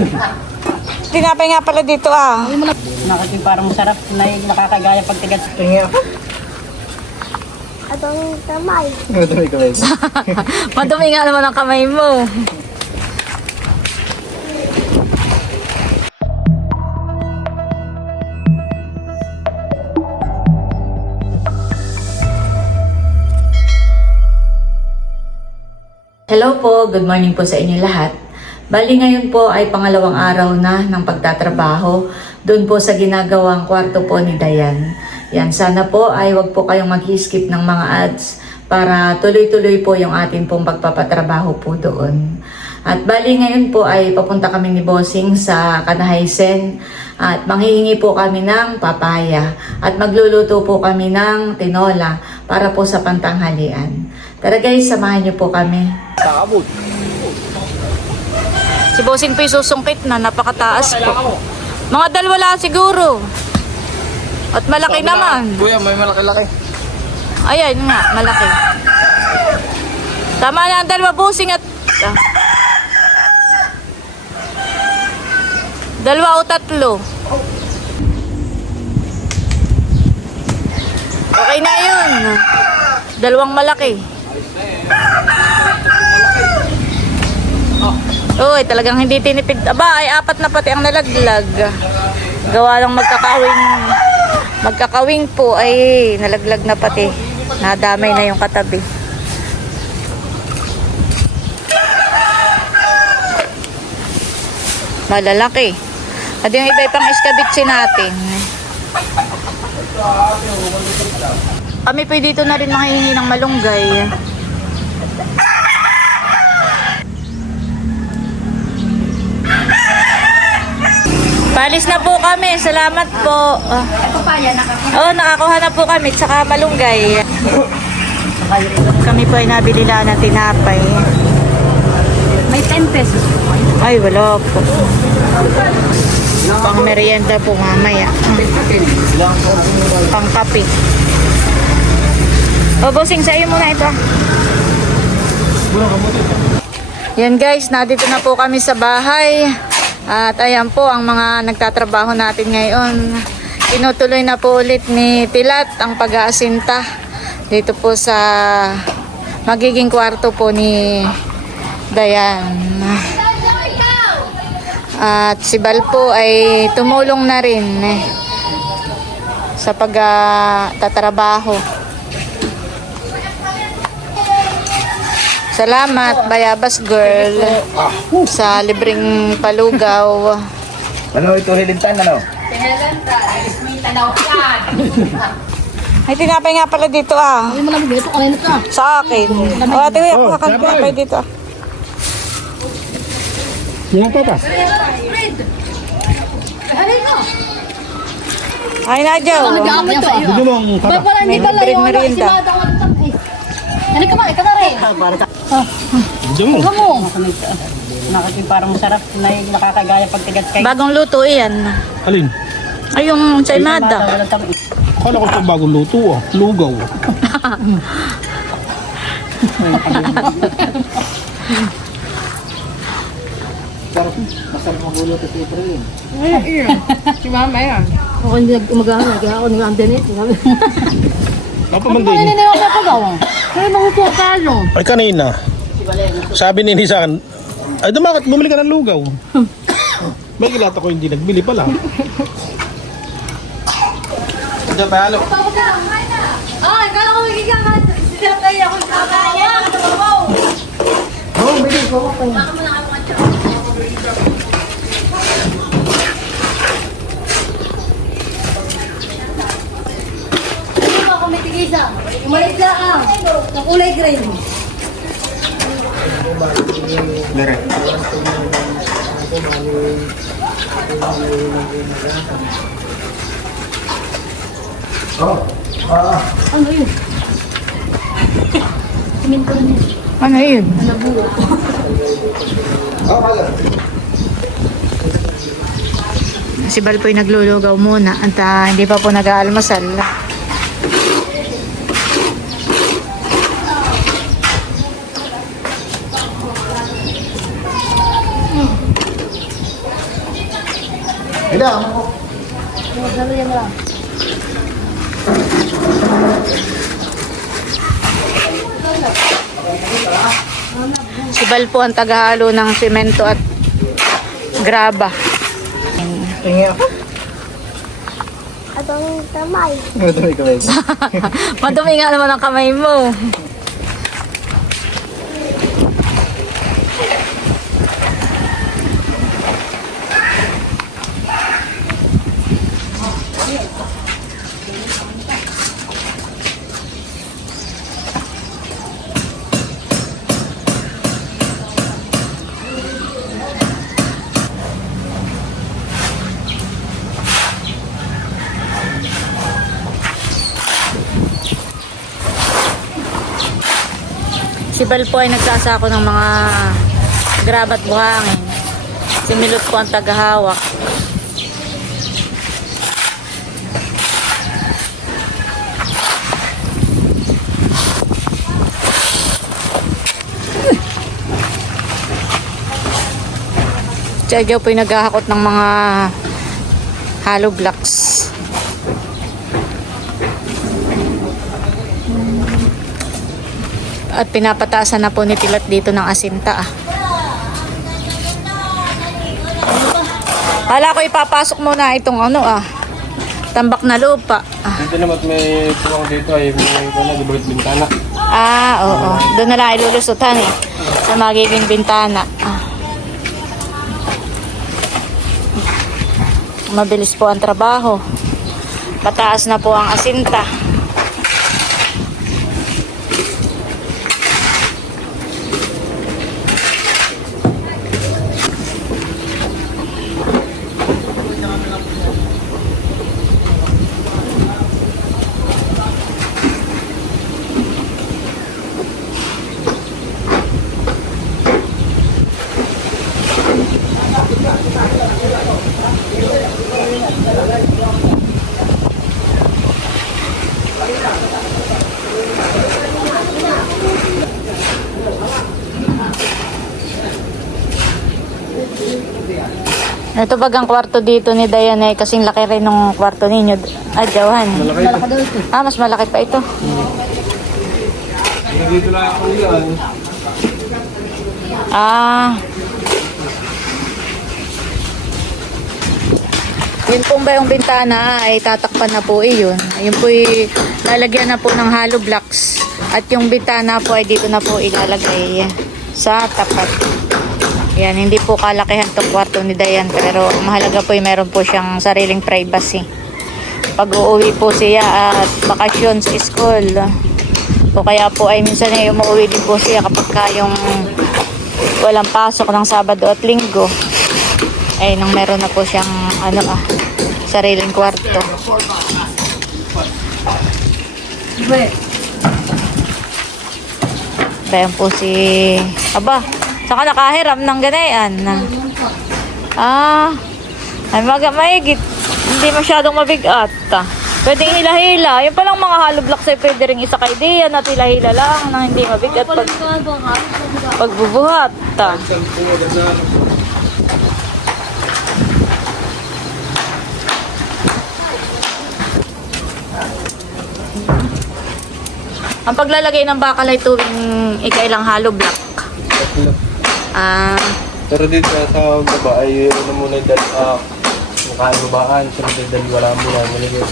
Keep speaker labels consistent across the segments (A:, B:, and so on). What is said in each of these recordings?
A: Tinapay nga pala dito ah.
B: Nakati parang masarap na nakakagaya pag tigat.
C: Atong tamay.
A: Madumi nga naman ang kamay mo.
D: Hello po, good morning po sa inyo lahat. Bali ngayon po ay pangalawang araw na ng pagtatrabaho doon po sa ginagawang kwarto po ni Dayan. Yan, sana po ay wag po kayong mag-skip ng mga ads para tuloy-tuloy po yung atin pong pagpapatrabaho po doon. At bali ngayon po ay papunta kami ni Bossing sa Kanahaysen at manghihingi po kami ng papaya at magluluto po kami ng tinola para po sa pantanghalian. Tara guys, samahan niyo po kami.
A: Si Bossing po susungkit na, napakataas po. Mga dalawa lang siguro. At malaki naman.
E: Kuya, may malaki-laki.
A: Ayan nga, malaki. Tama na ang dalawa Bossing at... ah. Dalawa o tatlo. Okay na yun. Dalawang malaki. Uy, talagang hindi tinipid. Aba, ay apat na pati ang nalaglag. Gawa lang magkakawing magkakawing po ay nalaglag na pati. Nadamay na yung katabi. Malalaki. At yung iba pang iskabitsi natin. Kami po dito na rin makahingi ng malunggay. Palis na po kami. Salamat po. Oh, oh nakakuha na po kami. Tsaka malunggay. Kami po ay nabili lang ng tinapay.
B: May 10 pesos.
A: Ay, wala po. Pang merienda po mamaya. Pang kape. O, bossing, sa'yo muna ito. ah. Yan guys, nandito na po kami sa bahay. At ayan po ang mga nagtatrabaho natin ngayon. Tinutuloy na po ulit ni Tilat ang pag-aasinta dito po sa magiging kwarto po ni Dayan. At si Bal po ay tumulong na rin eh, sa pag-tatrabaho. Salamat, Bayabas Girl, sa libreng palugaw.
E: Ano ito, hilintan, ano?
A: Ay, tinapay nga pala dito ah.
B: Hindi mo namin dito kanina ka.
A: Sa akin. O, ate, kuya, kuha ka ng tinapay dito ah.
E: Yung papas.
A: Ay, na, Joe.
B: Gamit to.
E: Bigyan mo ang
B: Ba pala hindi
A: May
B: pala
A: libreng
B: yung ano,
A: merienda.
B: Ano ka ba? Ikaw na rin.
E: Bigyan mo.
B: Ikaw mo. Nakati parang masarap na nakakagaya pag tigat kay.
A: Bagong luto yan.
E: Alin?
A: Ay, yung.
B: Wala tama.
E: Akala ko ito bagong luto ah. Lugaw.
B: Ako hindi mag-ano. Kaya ako nang andinet.
E: Apa man
B: Ano
E: din?
B: nila ako sa gawang? Kaya mahupo tayo.
E: Ay kanina. Sabi ni sa akin, ay dumakit, bumili ka ng lugaw. May kilata ko hindi nagbili pala. Diyan pa halo.
B: Ay, kala ko magiging Sinatay ako sa kaya. Ano ako may tigisa? Umalis lang ah. Ng kulay green.
E: Dire.
B: Ano yun? Siminto na niya.
A: Ano yun? Si Bal po ay naglulugaw muna at ah, hindi pa po nag-aalmasal. Si Bal po ang taghalo ng simento at graba.
E: Tingin ako.
B: Atong tamay.
E: Ito may kamay.
A: Madumi nga naman ang kamay mo. Bal po ay nagsasako ng mga graba at buhangin. Si Milot po ang tagahawak. Si Adjo po ay naghahakot ng mga hollow blocks. At pinapataasan na po ni Tilat dito ng asinta ah. Kala ko ipapasok muna itong ano ah. Tambak na lupa. Ah,
C: Dito naman may tuwang dito ay may wala di bakit bintana.
A: ah oo. Doon na lang ilulusutan eh. Sa magiging bintana. Ah. Mabilis po ang trabaho. Mataas na po ang asinta. Ito bag ang kwarto dito ni Dayan eh, kasing laki rin ng kwarto ninyo. Ah, Jawan.
C: Malaki ito.
A: Ah, mas malaki pa ito.
C: Dito lang ako yan.
A: Ah. Yun pong ba yung bintana ay tatakpan na po iyon. Yun po lalagyan na po ng hollow blocks. At yung bintana po ay dito na po ilalagay sa tapat. Yan, hindi po kalakihan tong kwarto ni Dayan pero mahalaga po ay meron po siyang sariling privacy. Pag uuwi po siya at bakasyon sa school, o kaya po ay minsan ay umuwi din po siya kapag ka yung walang pasok ng Sabado at Linggo. Ay nang meron na po siyang ano ah, sariling kwarto. Bayan po si... Aba, saka nakahiram ng ganayan. Ah, ay mag maigit. Hindi masyadong mabigat. Pwedeng hila-hila. Yung palang mga hollow blocks ay pwede rin isa kay Dian at hila-hila lang na hindi mabigat pag pagbubuhat. Ang paglalagay ng bakal ay tuwing ikailang hollow block. Ah,
C: Pero dito sa baba ay ano muna yung dal ah nakababaan. Sunod yung dal wala muna. Malagay.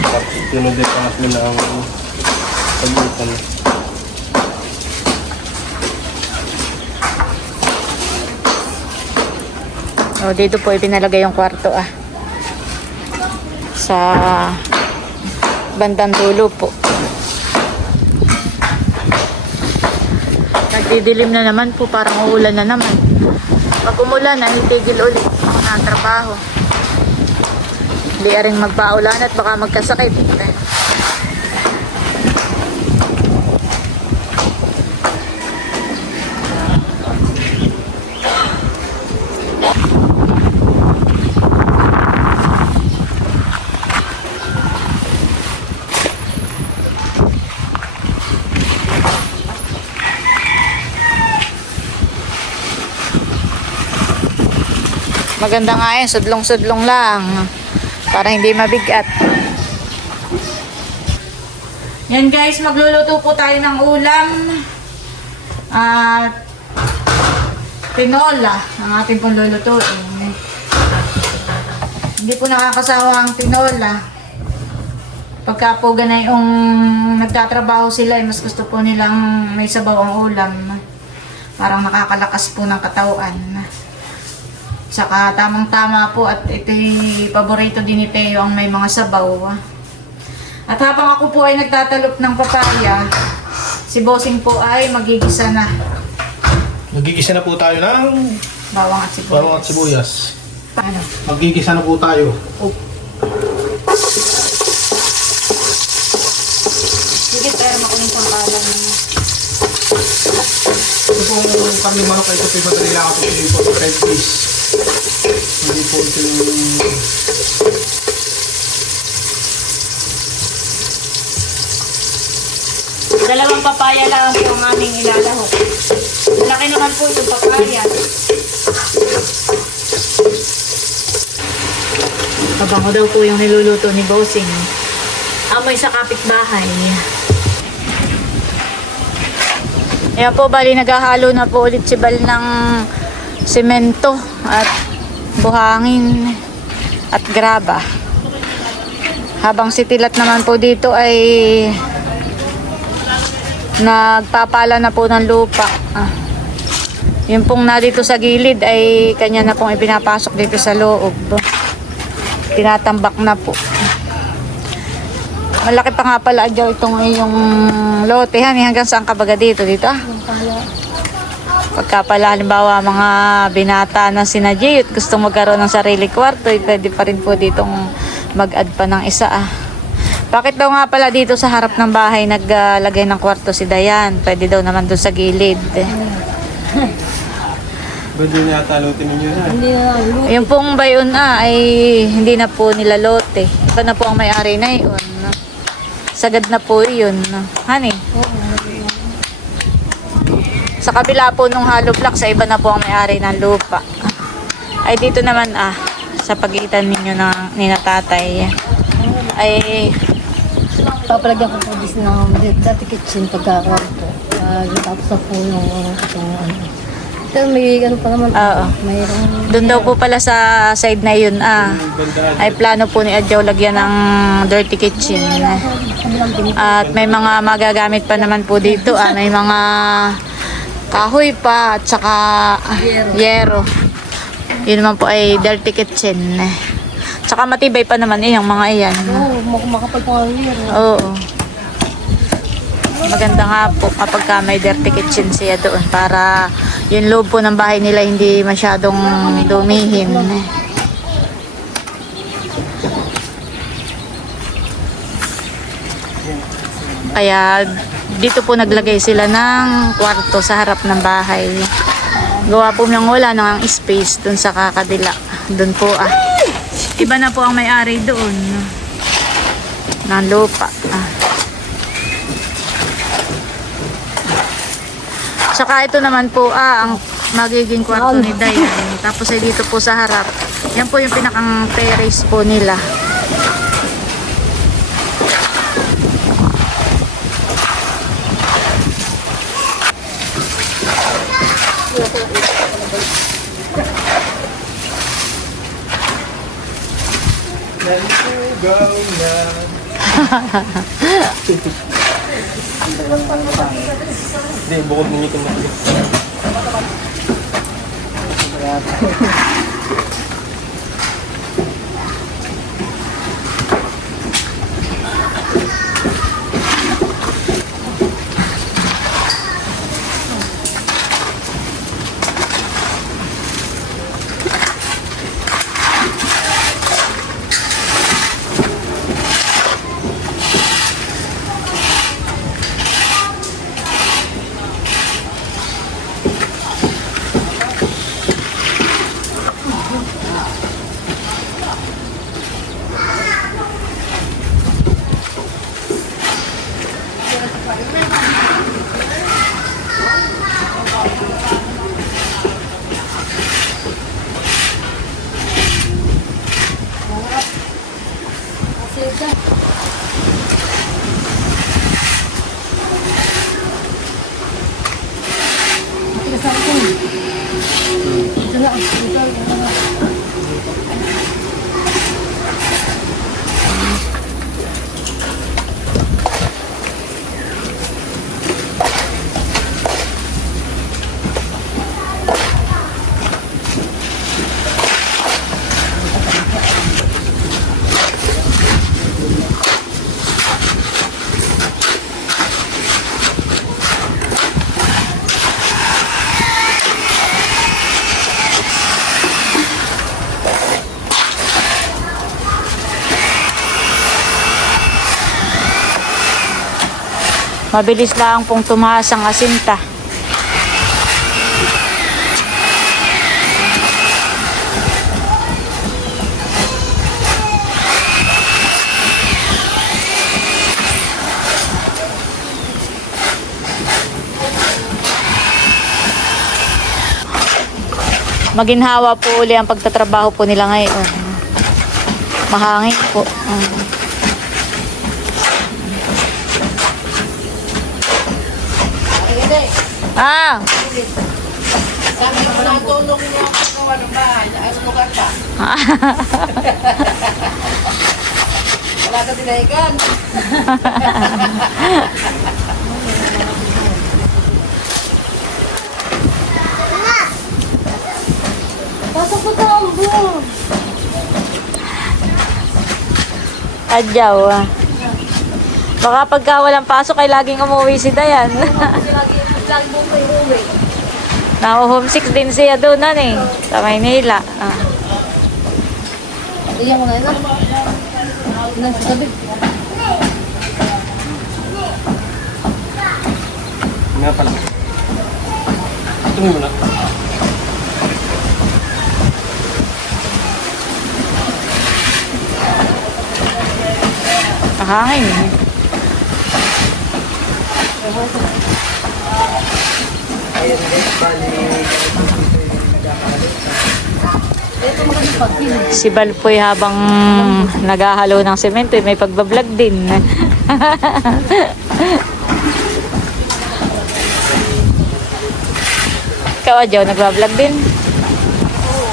C: Tapos sunod yung pangatlo na ang pagitan.
A: oh, dito po ipinalagay yung kwarto ah. Sa bandang dulo po. Nagdidilim na naman po, parang uulan na naman. Pag umulan, ay tigil ulit ang trabaho. Hindi rin magpaulan at baka magkasakit. Maganda nga yan, sudlong-sudlong lang. Para hindi mabigat. Yan guys, magluluto po tayo ng ulam. At tinola ang ating pong lulutuin. Hindi po nakakasawa ang tinola. Pagka po ganay yung nagtatrabaho sila, eh, mas gusto po nilang may sabaw ang ulam. Parang nakakalakas po ng katawan. Saka tamang-tama po at ito paborito din ni Teo ang may mga sabaw. At habang ako po ay nagtatalop ng papaya, si Bossing po ay magigisa na
E: Magigisa na po tayo ng
A: bawang at sibuyas.
E: bawang at sibuyas.
A: Ano?
E: Magigisa na po tayo.
A: Sige, pero makunin pang kalan.
E: Ito po yung kami manok ito po yung madali lang ako ito po 5 piece.
A: Dalawang papaya lang po ang aming ilalahok. Malaki naman po itong papaya. Mabango daw po yung niluluto ni Bossing. Amoy sa kapitbahay. Ayan po, bali naghahalo na po ulit si Bal ng semento at buhangin at graba. Habang si Tilat naman po dito ay nagpapala na po ng lupa. Ah. Yung pong na dito sa gilid ay kanya na pong ipinapasok dito sa loob. Tinatambak na po. Malaki pa nga pala dyan itong yung lote. Hanggang saan ka baga dito? Dito ah. Pagka pala halimbawa mga binata na sina Jay at gusto magkaroon ng sarili kwarto, eh, pwede pa rin po ditong mag-add pa ng isa ah. Bakit daw nga pala dito sa harap ng bahay naglagay ng kwarto si Dayan? Pwede daw naman doon sa gilid.
C: Pwede niya talutin ninyo na.
B: Hindi na. Luto.
A: Yung pong bayon ah, ay hindi na po nila lote. Iba na po ang may-ari na yun. Sagad na po yun. Honey? Sa kabila po nung hollow block, sa iba na po ang may-ari ng lupa. Ay dito naman ah, sa pagitan ninyo ng ni na tatay, ay
B: Papalagyan ko po dis ng dati kitchen pagkakaroon po. Uh, tapos na po yung itong ano. Pero may ano pa naman.
A: Oo.
B: Mayroong
A: doon daw po pala sa side na yun ah, ay plano po ni Adjaw lagyan ng dirty kitchen.
B: pinip.
A: At may mga magagamit pa naman po dito. Ah, may mga kahoy pa at saka ah, yero. Yun naman po ay dirty kitchen. Tsaka matibay pa naman eh, yung mga iyan.
B: Oo, mak- makapal pa yun.
A: Oo. Maganda nga po kapag ka may dirty kitchen siya doon para yung loob po ng bahay nila hindi masyadong dumihin. Kaya dito po naglagay sila ng kwarto sa harap ng bahay. Gawa po ng wala nang ang space doon sa kakadila. Doon po ah. Iba na po ang may-ari doon. Ng lupa. Ah. Saka ito naman po ah, ang magiging kwarto ni Dayan. Tapos ay dito po sa harap. Yan po yung pinakang terrace po nila.
C: Naligaw na. Hindi, bukod ninyo ito matigas.
A: Mabilis lang pong tumaas ang asinta. Maginhawa po uli ang pagtatrabaho po nila ngayon. Mahangin po. Mm. Ah. Sabi mo na tulong mo ako gawa ng bahay. Ano lugar pa? Wala ka tinaigan.
B: Pasok po tayo, buo.
A: Adyaw. ah. Baka pagka walang pasok ay laging umuwi si Dayan.
B: Po kayo uwi.
A: Na-homesick din siya doon nan eh. Sa Maynila. Ah.
B: Iyan mo na yun. Nasa sabi.
C: Nga pala. Ito mo muna.
A: Nakahangin. Si Balpoy habang naghahalo ng semento, may pagbablog din. Ikaw, Adyaw, nagbablog din?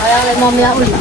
B: Kaya nga mamaya ulit.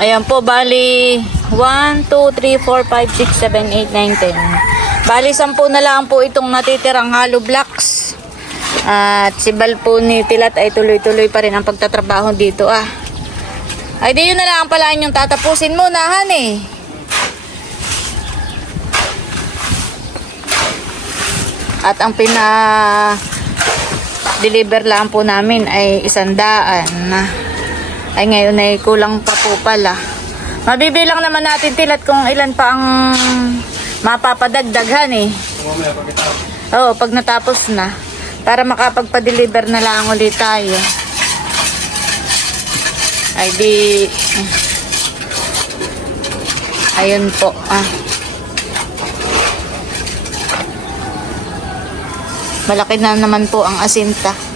A: Ayan po, bali 1, 2, 3, 4, 5, 6, 7, 8, 9, 10. Bali 10 na lang po itong natitirang hollow blocks. At si po ni Tilat ay tuloy-tuloy pa rin ang pagtatrabaho dito ah. Ay di yun na lang pala yung tatapusin muna, han eh. At ang pina deliver lang po namin ay isandaan na ay ngayon ay kulang pa po pala. Mabibilang naman natin tilat kung ilan pa ang mapapadagdaghan eh. Oo, pag natapos na. Para makapagpa-deliver na lang ulit tayo. Ay di... Ayun po. Ah. Malaki na naman po ang asinta.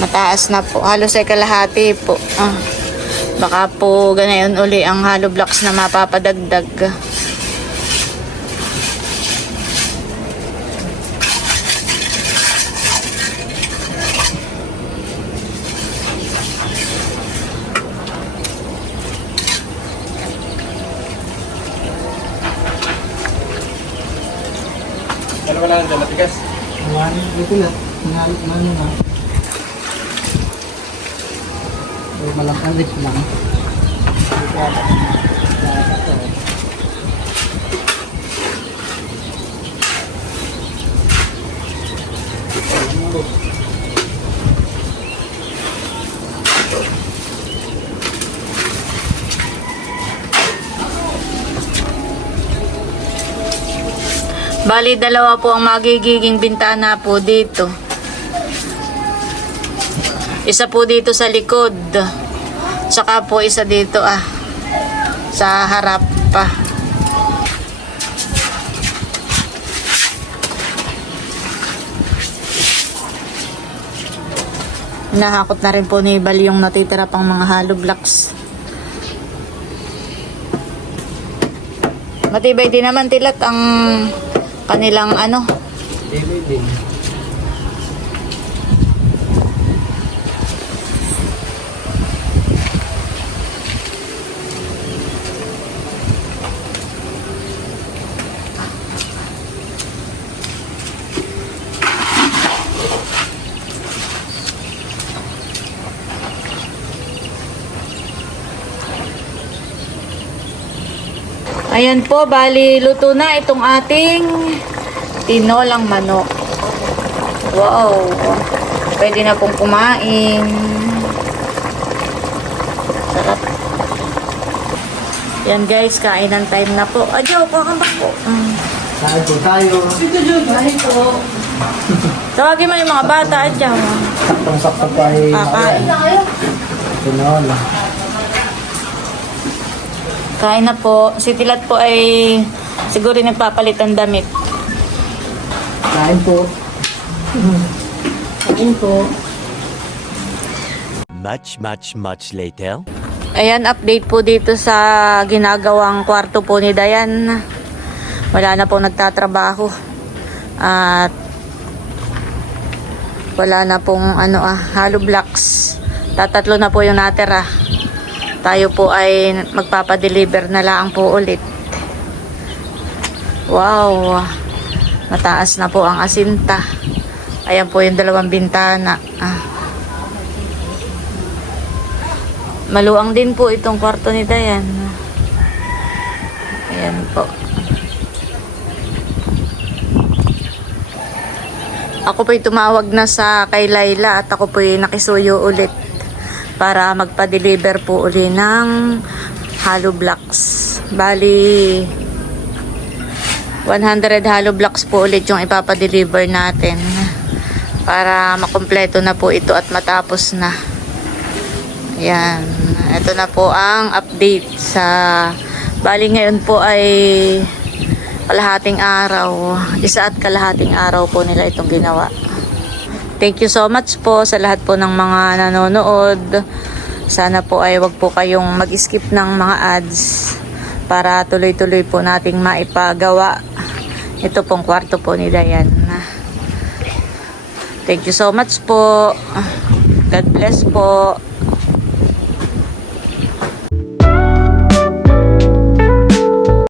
A: Mataas na po. Halos ay kalahati po. Ah. Baka po ganayon uli ang hollow blocks na mapapadagdag.
F: Ano ka lang dyan? Matigas? Ano? Ito na. Ano na? Risk lang.
A: Bali, dalawa po ang magiging bintana po dito. Isa po dito sa likod. Tsaka po isa dito ah. Sa harap pa. Nahakot na rin po ni Bal yung natitira pang mga hollow blocks. Matibay din naman tilat ang kanilang ano.
C: Daily din.
A: Ayan po, bali luto na itong ating tinolang manok. Wow. Pwede na pong kumain. Sarap. Yan guys, kainan time na po. Adyo, kuha ba po? Mm.
F: Saan po tayo?
A: Tawagin mo yung mga bata, adyo.
F: Saktong-sakto pa ay
A: Kakain.
F: tinola.
A: Kain na po. Si Tilat po ay siguro nagpapalit ng damit.
F: Kain po. Kain po.
G: Much, much, much later.
A: Ayan, update po dito sa ginagawang kwarto po ni Dayan. Wala na po nagtatrabaho. At wala na pong ano ah, hollow blocks. Tatatlo na po yung natira. Tayo po ay magpapadeliver na lang po ulit. Wow! Mataas na po ang asinta. Ayan po yung dalawang bintana. Ah. Maluang din po itong kwarto ni Dayan. Ayan po. Ako po'y tumawag na sa kay Laila at ako po'y nakisuyo ulit para magpa-deliver po uli ng hollow blocks. Bali, 100 hollow blocks po ulit yung ipapa-deliver natin para makumpleto na po ito at matapos na. Yan. Ito na po ang update sa bali ngayon po ay kalahating araw. Isa at kalahating araw po nila itong ginawa. Thank you so much po sa lahat po ng mga nanonood. Sana po ay wag po kayong mag-skip ng mga ads para tuloy-tuloy po nating maipagawa ito pong kwarto po ni Dayan. Thank you so much po. God bless po.